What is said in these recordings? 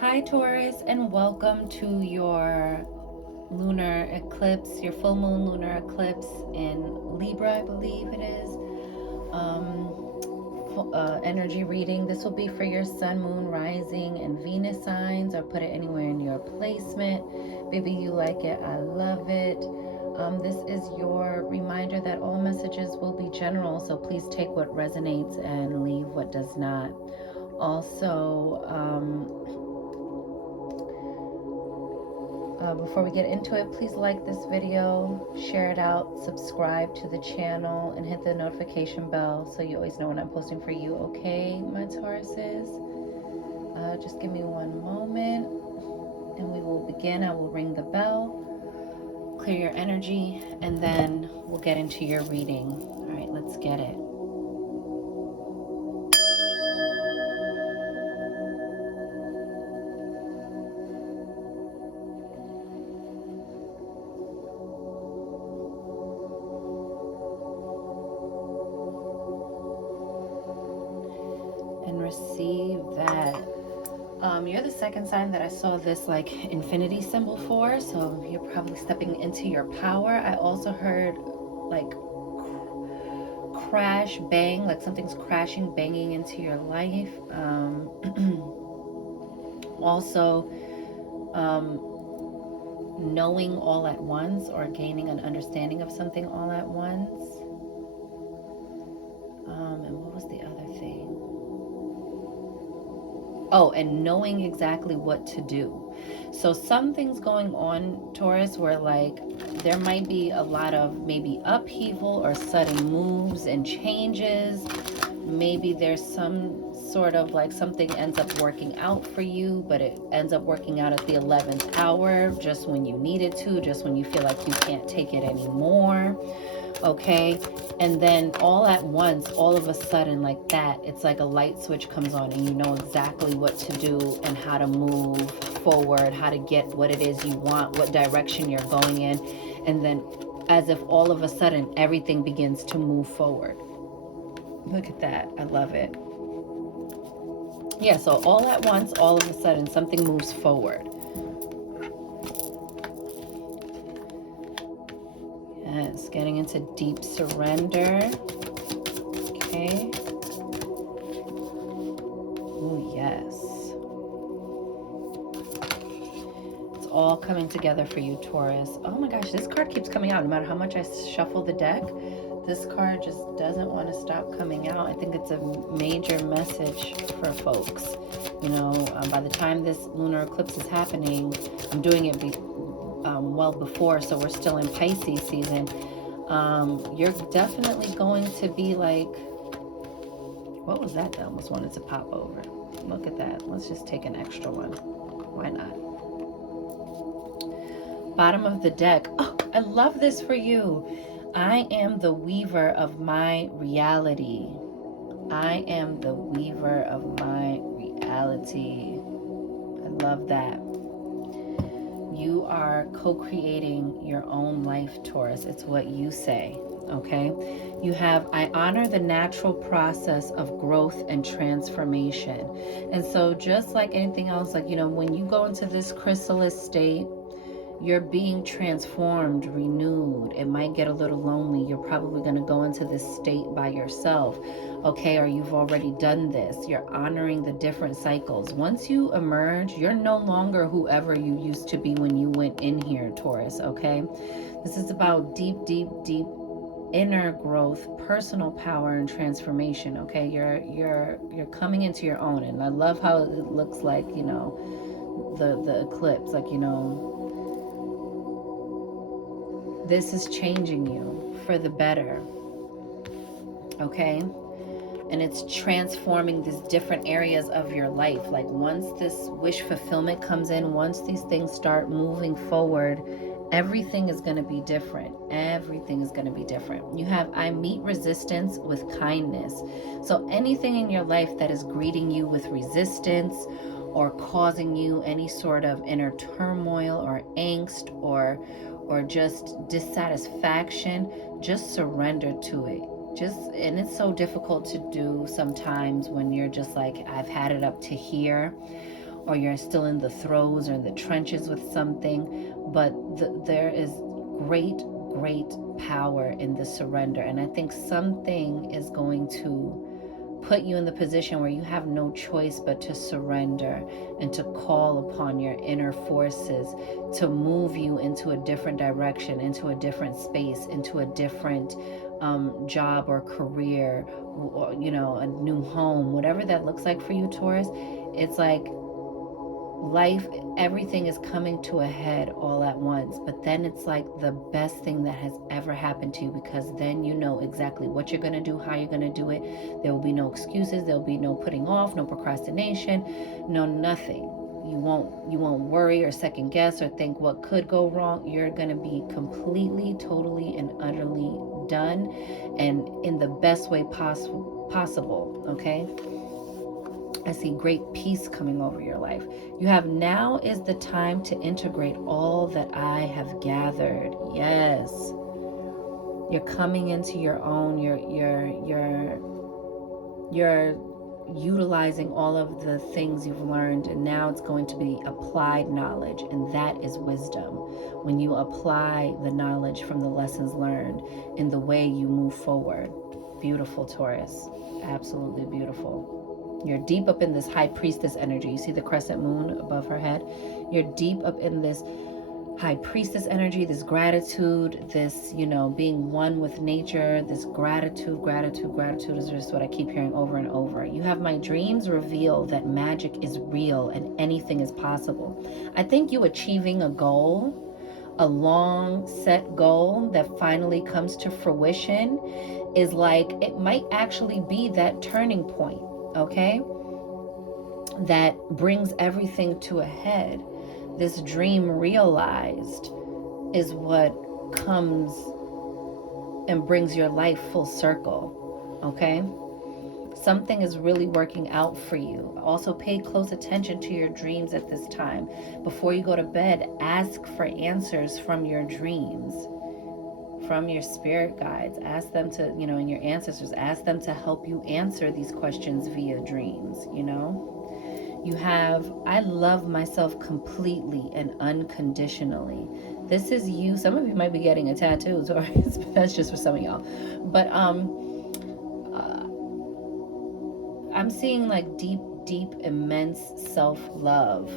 Hi Taurus, and welcome to your lunar eclipse, your full moon lunar eclipse in Libra, I believe it is. Energy reading. This will be for your sun, moon, rising, and Venus signs, or put it anywhere in your placement. Maybe you like it, I love it. This is your reminder that all messages will be general, so please take what resonates and leave what does not. Also, before we get into it, please like this video, share it out, subscribe to the channel, and hit the notification bell so you always know when I'm posting for you, okay, my Tauruses? Just give me one moment and we will begin. I will ring the bell, clear your energy, and then we'll get into your reading. All right, let's get it. And receive that. You're the second sign that I saw this like infinity symbol for, so you're probably stepping into your power. I also heard like crash, bang, like something's crashing, banging into your life. Also, knowing all at once or gaining an understanding of something all at once. And what was the other thing? Oh, and knowing exactly what to do. So something's going on, Taurus, where like there might be a lot of maybe upheaval or sudden moves and changes. Maybe there's some sort of like something ends up working out for you, but it ends up working out at the 11th hour, just when you need it to, just when you feel like you can't take it anymore. Okay, and then all at once, all of a sudden, like that, it's like a light switch comes on and you know exactly what to do and how to move forward, how to get what it is you want, what direction you're going in. And then as if all of a sudden everything begins to move forward. Look at that. I love it. Yeah, so all at once, all of a sudden something moves forward. Yes, getting into deep surrender. Okay. Oh, yes. It's all coming together for you, Taurus. Oh my gosh, this card keeps coming out. No matter how much I shuffle the deck, this card just doesn't want to stop coming out. I think it's a major message for folks. You know, by the time this lunar eclipse is happening, I'm doing it well before, so we're still in Pisces season. You're definitely going to be like, what was that? That almost wanted to pop over. Look at that. Let's just take an extra one. Why not? Bottom of the deck. Oh, I love this for you. I am the weaver of my reality. I am the weaver of my reality. I love that. You are co-creating your own life, Taurus. It's what you say, okay? You have, I honor the natural process of growth and transformation. And so just like anything else, like, you know, when you go into this chrysalis state, you're being transformed, renewed. It might get a little lonely. You're probably going to go into this state by yourself, okay? Or you've already done this. You're honoring the different cycles. Once you emerge, you're no longer whoever you used to be when you went in here, Taurus, okay? This is about deep, deep, deep inner growth, personal power, and transformation, okay? You're coming into your own. And I love how it looks like, you know, the eclipse, like, you know, this is changing you for the better, okay? And it's transforming these different areas of your life. Like once this wish fulfillment comes in, once these things start moving forward, everything is going to be different. Everything is going to be different. You have, I meet resistance with kindness. So anything in your life that is greeting you with resistance or causing you any sort of inner turmoil or angst or just dissatisfaction, just surrender to it. And it's so difficult to do sometimes when you're just like, I've had it up to here. or you're still in the throes or in the trenches with something, but there is great, great power in the surrender. And I think something is going to put you in the position where you have no choice but to surrender and to call upon your inner forces to move you into a different direction, into a different space, into a different job or career, or, you know, a new home, whatever that looks like for you, Taurus. It's like life, everything is coming to a head all at once, but then it's like the best thing that has ever happened to you, because then you know exactly what you're going to do, how you're going to do it. There will be no excuses, there will be no putting off, no procrastination, no nothing. You won't worry or second guess or think what could go wrong. You're going to be completely, totally, and utterly done, and in the best way possible, okay? I see great peace coming over your life. You have now is the time to integrate all that I have gathered. Yes. You're coming into your own. You're utilizing all of the things you've learned, and now it's going to be applied knowledge, and that is wisdom. When you apply the knowledge from the lessons learned in the way you move forward. Beautiful, Taurus. Absolutely beautiful. You're deep up in this high priestess energy. You see the crescent moon above her head? You're deep up in this high priestess energy, this gratitude, this, you know, being one with nature, this gratitude is just what I keep hearing over and over. You have my dreams reveal that magic is real and anything is possible. I think you achieving a goal, a long set goal that finally comes to fruition, is like, it might actually be that turning point, okay? That brings everything to a head. This dream realized is what comes and brings your life full circle, okay? Something is really working out for you. Also, pay close attention to your dreams at this time. Before you go to bed, ask for answers from your dreams, from your spirit guides. Ask them to, you know, and your ancestors, ask them to help you answer these questions via dreams, you know? You have, I love myself completely and unconditionally. This is you. Some of you might be getting a tattoo, or that's just for some of y'all. But I'm seeing like deep, immense self-love.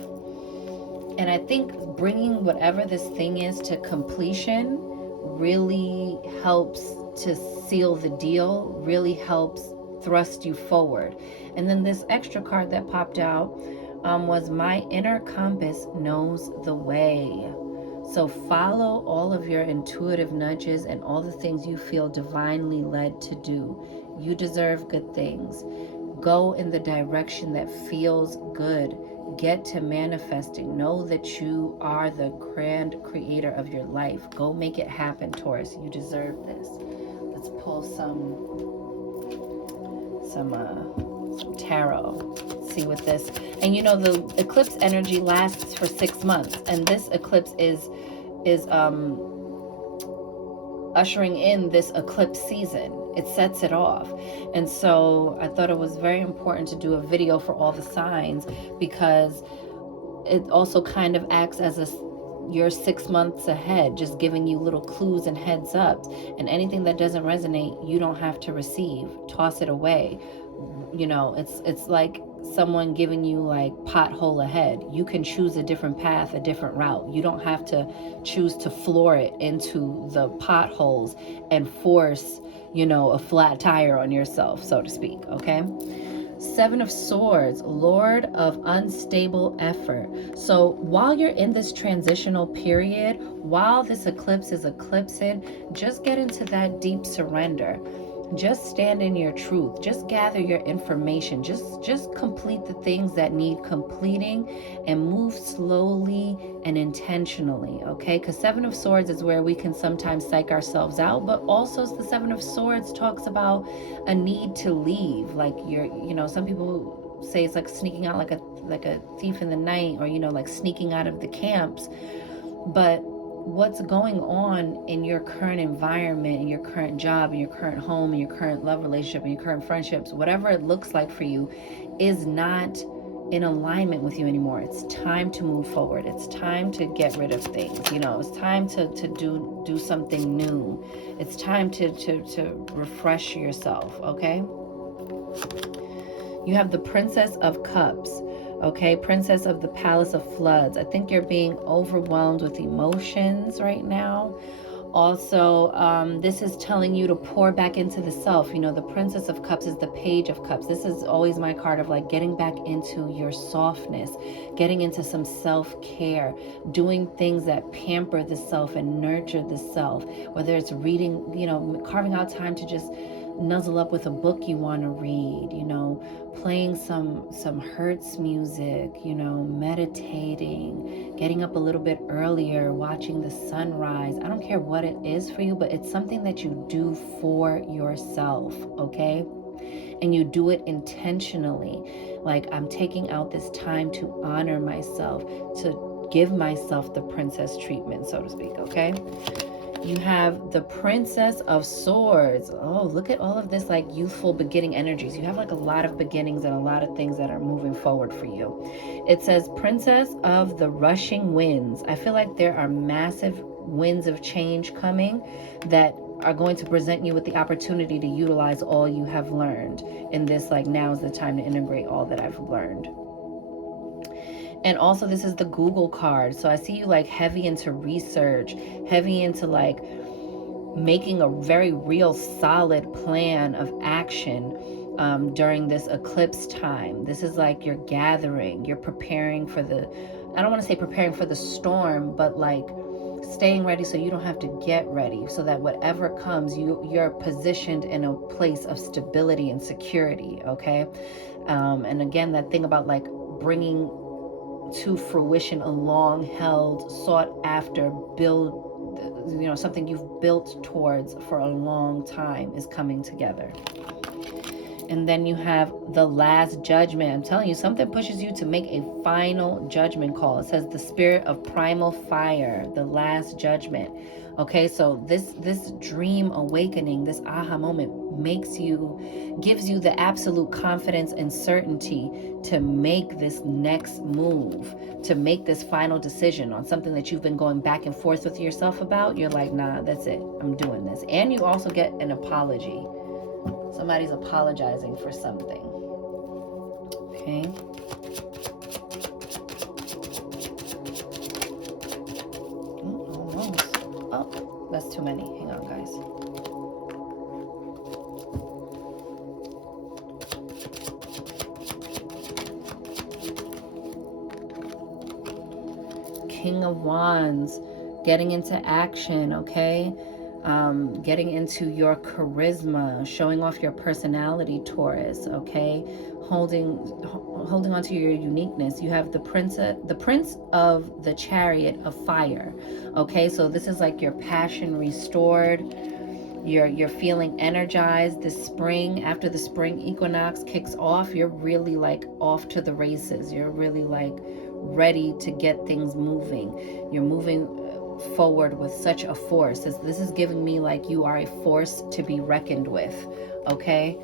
And I think bringing whatever this thing is to completion really helps to seal the deal, really helps thrust you forward. And then this extra card that popped out was my inner compass knows the way. So follow all of your intuitive nudges and all the things you feel divinely led to do. You deserve good things. Go in the direction that feels good. Get to manifesting. Know that you are the grand creator of your life. Go make it happen, Taurus. You deserve this. Let's pull some tarot. See what this, and you know, the eclipse energy lasts for 6 months, and this eclipse is ushering in this eclipse season. It sets it off. And so I thought it was very important to do a video for all the signs, because it also kind of acts as you're 6 months ahead, just giving you little clues and heads ups. And anything that doesn't resonate, you don't have to receive. Toss it away. You know, it's like someone giving you like pothole ahead. You can choose a different path, a different route. You don't have to choose to floor it into the potholes and force, you know, a flat tire on yourself, so to speak, okay? 7 of Swords, Lord of unstable effort. So while you're in this transitional period, while this eclipse is eclipsing, just get into that deep surrender. Just stand in your truth. Just gather your information. Just complete the things that need completing, and move slowly and intentionally, okay? Because 7 of Swords is where we can sometimes psych ourselves out, but also the 7 of Swords talks about a need to leave. Like you know, some people say it's like sneaking out like a thief in the night, or, you know, like sneaking out of the camps. But what's going on in your current environment, in your current job, in your current home, in your current love relationship, in your current friendships, whatever it looks like for you, is not in alignment with you anymore. It's time to move forward. It's time to get rid of things. You know, it's time to do something new. It's time to refresh yourself, okay? You have the Princess of Cups, okay? Princess of the Palace of Floods. I think you're being overwhelmed with emotions right now. Also, this is telling you to pour back into the self. You know, the Princess of Cups is the Page of Cups. This is always my card of like getting back into your softness, getting into some self-care, doing things that pamper the self and nurture the self, whether it's reading, you know, carving out time to just nuzzle up with a book you want to read, you know, playing some Hertz music, you know, meditating, getting up a little bit earlier, watching the sunrise. I don't care what it is for you, but it's something that you do for yourself, okay? And you do it intentionally. Like, I'm taking out this time to honor myself, to give myself the princess treatment, so to speak, okay? You have the Princess of Swords. Oh, look at all of this like youthful beginning energies. You have like a lot of beginnings and a lot of things that are moving forward for you. It says Princess of the Rushing Winds. I feel like there are massive winds of change coming that are going to present you with the opportunity to utilize all you have learned in this, like, now is the time to integrate all that I've learned. And also, this is the Google card. So I see you like heavy into research, heavy into like making a very real solid plan of action during this eclipse time. This is like you're gathering, you're preparing for the, I don't want to say preparing for the storm, but like staying ready so you don't have to get ready, so that whatever comes, you're positioned in a place of stability and security, okay? And again, that thing about like bringing to fruition a long held, sought after build, you know, something you've built towards for a long time is coming together. And then you have the Last Judgment. I'm telling you, something pushes you to make a final judgment call. It says the Spirit of Primal Fire, the Last Judgment. Okay, so this dream awakening, this aha moment gives you the absolute confidence and certainty to make this next move, to make this final decision on something that you've been going back and forth with yourself about. You're like, nah, that's it, I'm doing this. And you also get an apology. Somebody's apologizing for something. Okay. Almost. Oh, that's too many. Hang on, guys. King of Wands, getting into action, okay? Getting into your charisma, showing off your personality, Taurus, okay? Holding on to your uniqueness. You have the Prince of the Chariot of Fire, okay? So this is like your passion restored. You're feeling energized. This spring, after the spring equinox kicks off, you're really like off to the races. You're really like ready to get things moving. You're moving forward with such a force. This is giving me like you are a force to be reckoned with, okay?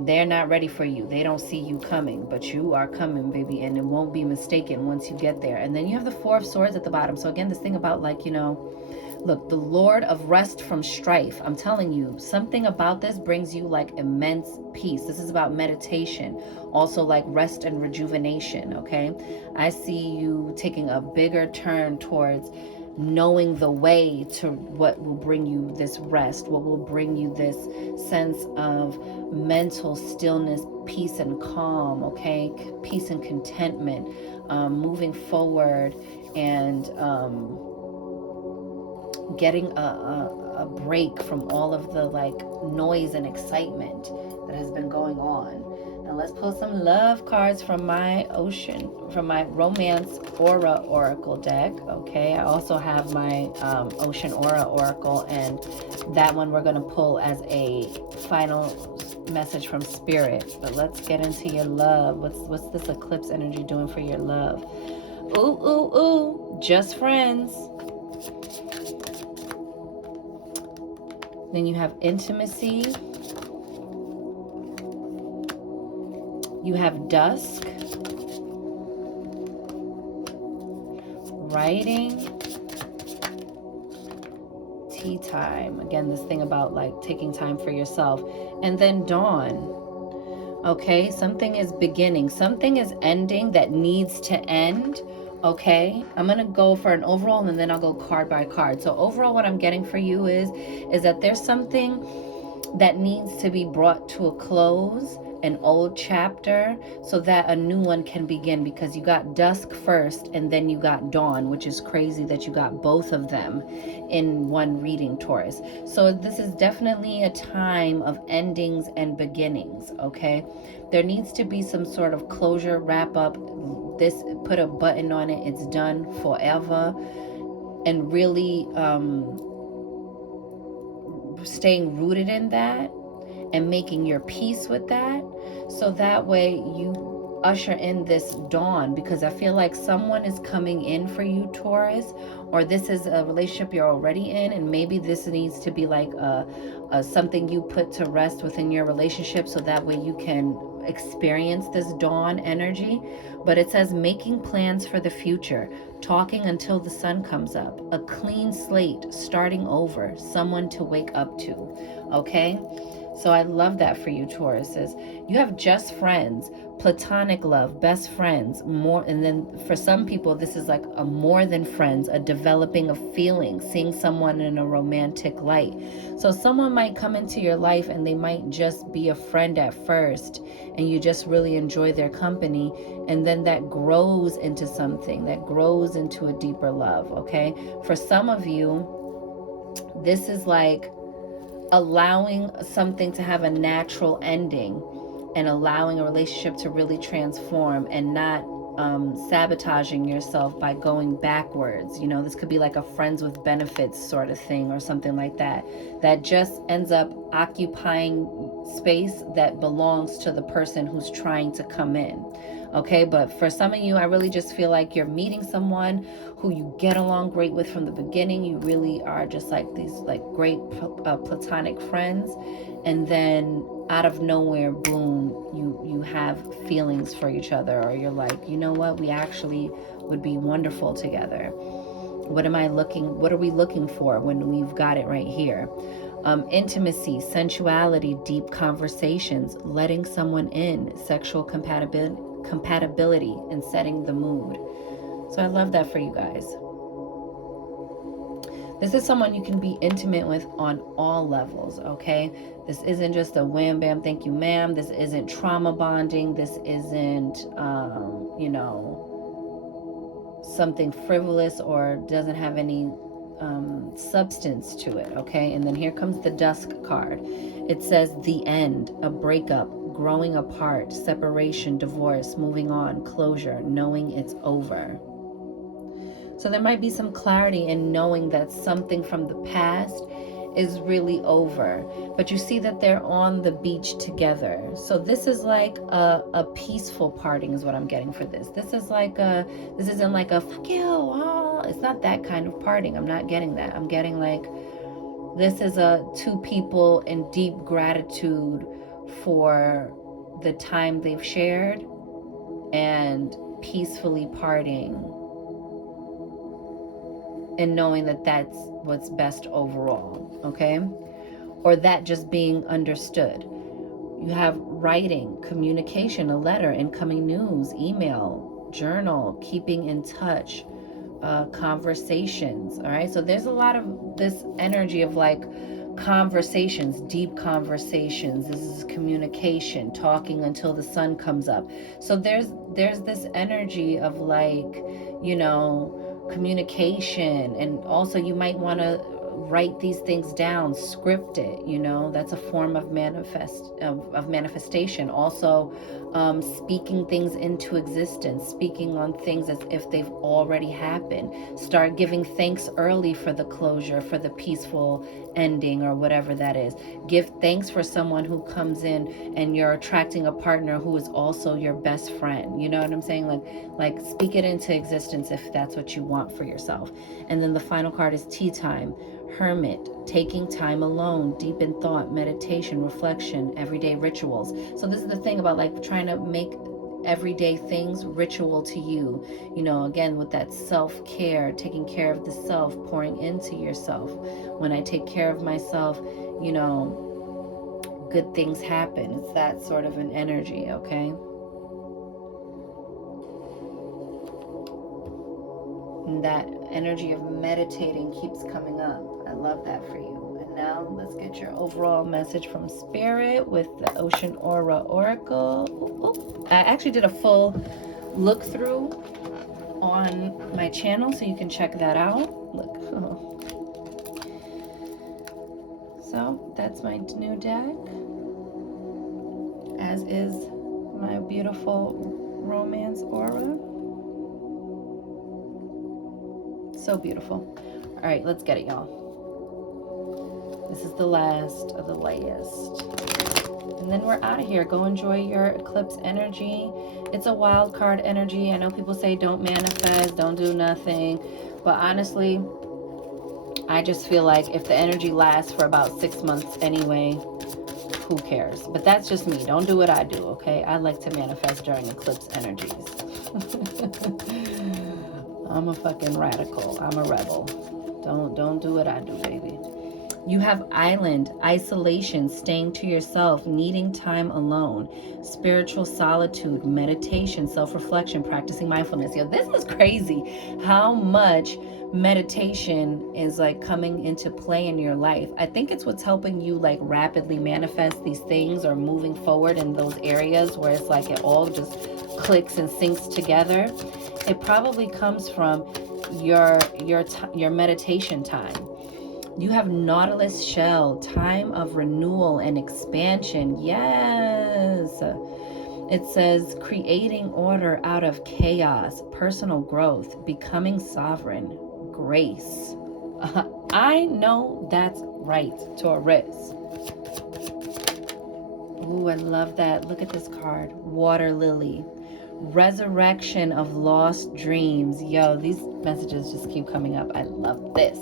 They're not ready for you. They don't see you coming, but you are coming, baby, and it won't be mistaken once you get there. And then you have the Four of Swords at the bottom. So again, this thing about like, you know, look, the Lord of Rest from Strife. I'm telling you, something about this brings you like immense peace. This is about meditation, also like rest and rejuvenation, okay? I see you taking a bigger turn towards knowing the way to what will bring you this rest, what will bring you this sense of mental stillness, peace and calm, okay? Peace and contentment, moving forward and getting a break from all of the like noise and excitement that has been going on. Now let's pull some love cards from my Romance Aura Oracle deck. Okay, I also have my Oceanaura Oracle, and that one we're going to pull as a final message from Spirit. But let's get into your love. What's this eclipse energy doing for your love? Ooh, ooh, ooh, just friends. Then you have intimacy. You have dusk. Writing, tea time. Again, this thing about like taking time for yourself. And then dawn. Okay, something is beginning, something is ending that needs to end. Okay, I'm gonna go for an overall and then I'll go card by card. So overall, what I'm getting for you is that there's something that needs to be brought to a close, an old chapter, so that a new one can begin, because you got dusk first and then you got dawn, which is crazy that you got both of them in one reading, Taurus. So this is definitely a time of endings and beginnings. Okay, there needs to be some sort of closure, wrap up this, put a button on it, it's done forever, and really staying rooted in that and making your peace with that, so that way you usher in this dawn. Because I feel like someone is coming in for you, Taurus, or this is a relationship you're already in, and maybe this needs to be like something you put to rest within your relationship, so that way you can experience this dawn energy. But it says making plans for the future, talking until the sun comes up, a clean slate, starting over, someone to wake up to. Okay, so I love that for you, Tauruses. You have just friends, platonic love, best friends, more. And then for some people, this is like a more than friends, a developing of feelings, seeing someone in a romantic light. So someone might come into your life and they might just be a friend at first, and you just really enjoy their company. And then that grows into something, that grows into a deeper love. Okay. For some of you, this is like allowing something to have a natural ending and allowing a relationship to really transform, and not sabotaging yourself by going backwards. You know, this could be like a friends with benefits sort of thing or something like that, that just ends up occupying space that belongs to the person who's trying to come in. Okay, but for some of you, I really just feel like you're meeting someone who you get along great with from the beginning. You really are just like these like great platonic friends, and then out of nowhere, boom, you have feelings for each other, or you're like, you know what, we actually would be wonderful together. What are we looking for when we've got it right here? Intimacy, sensuality, deep conversations, letting someone in, sexual compatibility, and setting the mood. So I love that for you guys. This is someone you can be intimate with on all levels, okay? This isn't just a wham bam, thank you ma'am. This isn't trauma bonding. This isn't, something frivolous or doesn't have any substance to it, okay? And then here comes the dusk card. It says the end, a breakup, growing apart, separation, divorce, moving on, closure, knowing it's over. So there might be some clarity in knowing that something from the past is really over. But you see that they're on the beach together. So this is like a peaceful parting is what I'm getting for this. This isn't like a fuck you, oh. It's not that kind of parting. I'm not getting that. I'm getting like, this is a two people in deep gratitude for the time they've shared and peacefully parting, and knowing that that's what's best overall, okay? Or that just being understood. You have writing, communication, a letter, incoming news, email, journal, keeping in touch, conversations, all right? So there's a lot of this energy of like conversations, deep conversations. This is communication, talking until the sun comes up. So there's this energy of like, communication. And also you might want to write these things down, script it, that's a form of manifestation. Also speaking things into existence, speaking on things as if they've already happened. Start giving thanks early for the closure, for the peaceful ending, or whatever that is. Give thanks for someone who comes in and you're attracting a partner who is also your best friend. You know what I'm saying? Like speak it into existence if that's what you want for yourself. And then the final card is tea time. Hermit, taking time alone, deep in thought, meditation, reflection, everyday rituals. So this is the thing about like trying to make everyday things ritual to you. You know, again, with that self-care, taking care of the self, pouring into yourself. When I take care of myself, you know, good things happen. It's that sort of an energy, okay? And that energy of meditating keeps coming up. I love that for you. And now let's get your overall message from Spirit with the Oceanaura Oracle. Ooh. I actually did a full look through on my channel, so you can check that out. Look. So that's my new deck, as is my beautiful romance aura. So beautiful. All right, let's get it, y'all. This is the last of the lightest. And then we're out of here. Go enjoy your eclipse energy. It's a wild card energy. I know people say don't manifest, don't do nothing. But honestly, I just feel like if the energy lasts for about 6 months anyway, who cares? But that's just me. Don't do what I do, okay? I like to manifest during eclipse energies. I'm a fucking radical. I'm a rebel. Don't do what I do, baby. You have island, isolation, staying to yourself, needing time alone, spiritual solitude, meditation, self-reflection, practicing mindfulness. Yo, this is crazy how much meditation is like coming into play in your life. I think it's what's helping you like rapidly manifest these things or moving forward in those areas where it's like it all just clicks and syncs together. It probably comes from your meditation time. You have Nautilus shell, time of renewal and expansion. Yes. It says creating order out of chaos, personal growth, becoming sovereign, grace. I know that's right, Taurus. Ooh, I love that. Look at this card. Water lily. Resurrection of lost dreams. Yo, these messages just keep coming up. I love this.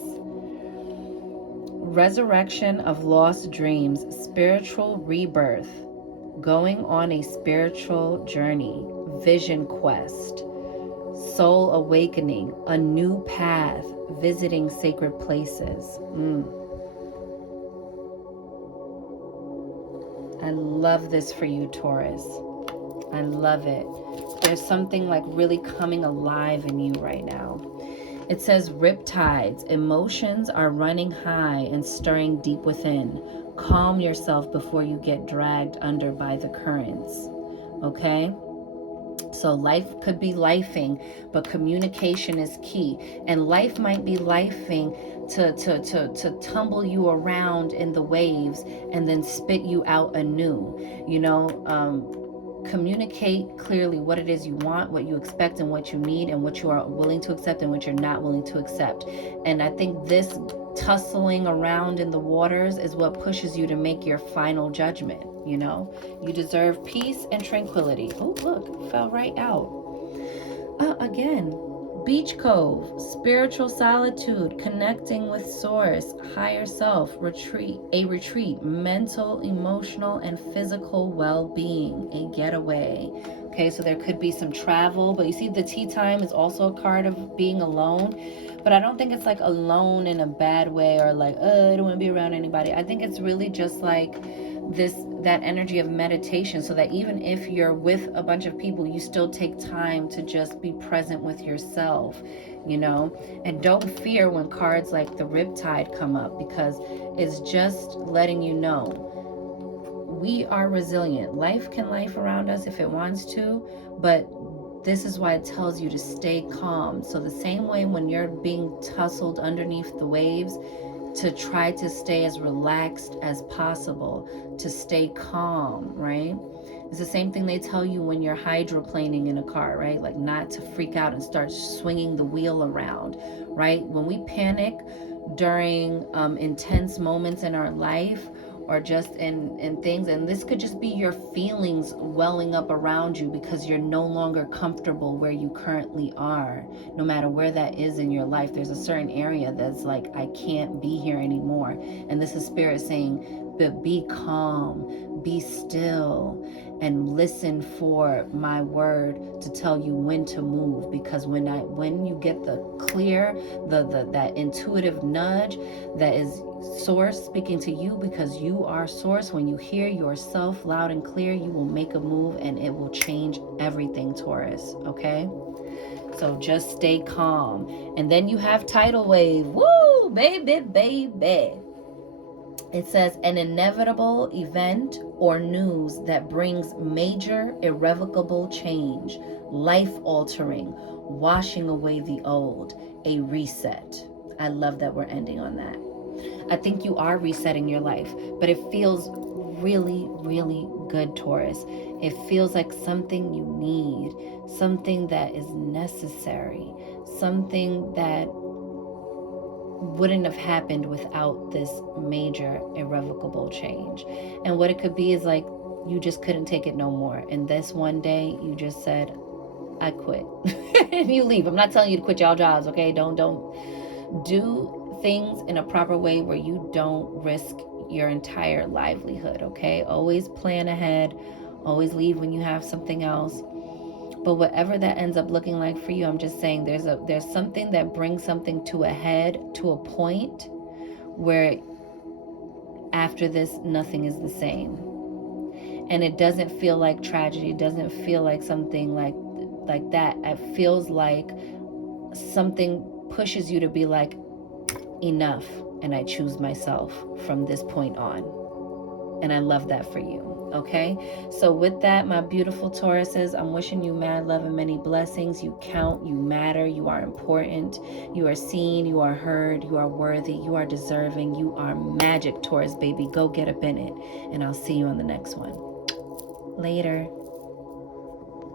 Resurrection of lost dreams, spiritual rebirth, going on a spiritual journey, vision quest, soul awakening, a new path, visiting sacred places. I love this for you, Taurus. I love it. There's something like really coming alive in you right now. It says riptides, emotions are running high and stirring deep within. Calm yourself before you get dragged under by the currents. Okay? So life could be lifing, but communication is key. And life might be lifing to tumble you around in the waves and then spit you out anew. You know, communicate clearly what it is you want, what you expect, and what you need, and what you are willing to accept and what you're not willing to accept. And I think this tussling around in the waters is what pushes you to make your final judgment. You know, you deserve peace and tranquility. Oh, look, fell right out. Again, beach cove, spiritual solitude, connecting with source, higher self, retreat, mental, emotional, and physical well-being, a getaway. Okay, so there could be some travel, but you see the tea time is also a card of being alone. But I don't think it's like alone in a bad way or like, I don't want to be around anybody. I think it's really just like that energy of meditation, so that even if you're with a bunch of people, you still take time to just be present with yourself, you know. And don't fear when cards like the Riptide come up, because it's just letting you know we are resilient. Life can life around us if it wants to, but this is why it tells you to stay calm. So the same way when you're being tussled underneath the waves, to try to stay as relaxed as possible, to stay calm, right? It's the same thing they tell you when you're hydroplaning in a car, right? Like not to freak out and start swinging the wheel around, right? When we panic during intense moments in our life, or just in things, and this could just be your feelings welling up around you because you're no longer comfortable where you currently are. No matter where that is in your life, there's a certain area that's like, I can't be here anymore. And this is Spirit saying, but be calm, be still and listen for my word to tell you when to move. Because when you get the clear, that intuitive nudge that is source speaking to you, because you are source, when you hear yourself loud and clear, you will make a move and it will change everything, Taurus. Okay, so just stay calm. And then you have tidal wave. Woo, baby. It says an inevitable event or news that brings major irrevocable change, life altering, washing away the old, a reset. I love that we're ending on that. I think you are resetting your life, but it feels really, really good, Taurus. It feels like something you need, something that is necessary, something that wouldn't have happened without this major irrevocable change. And what it could be is like you just couldn't take it no more, and this one day you just said, I quit. And you leave. I'm not telling you to quit y'all jobs, okay? Don't do things in a proper way where you don't risk your entire livelihood, okay? Always plan ahead, always leave when you have something else. But whatever that ends up looking like for you, I'm just saying there's something that brings something to a head, to a point where after this, nothing is the same. And it doesn't feel like tragedy. It doesn't feel like something like that. It feels like something pushes you to be like, enough, and I choose myself from this point on. And I love that for you. Okay, so with that, my beautiful Tauruses, I'm wishing you mad love and many blessings. You count, you matter, you are important, you are seen, you are heard, you are worthy, you are deserving, you are magic, Taurus baby. Go get up in it, and I'll see you on the next one. Later.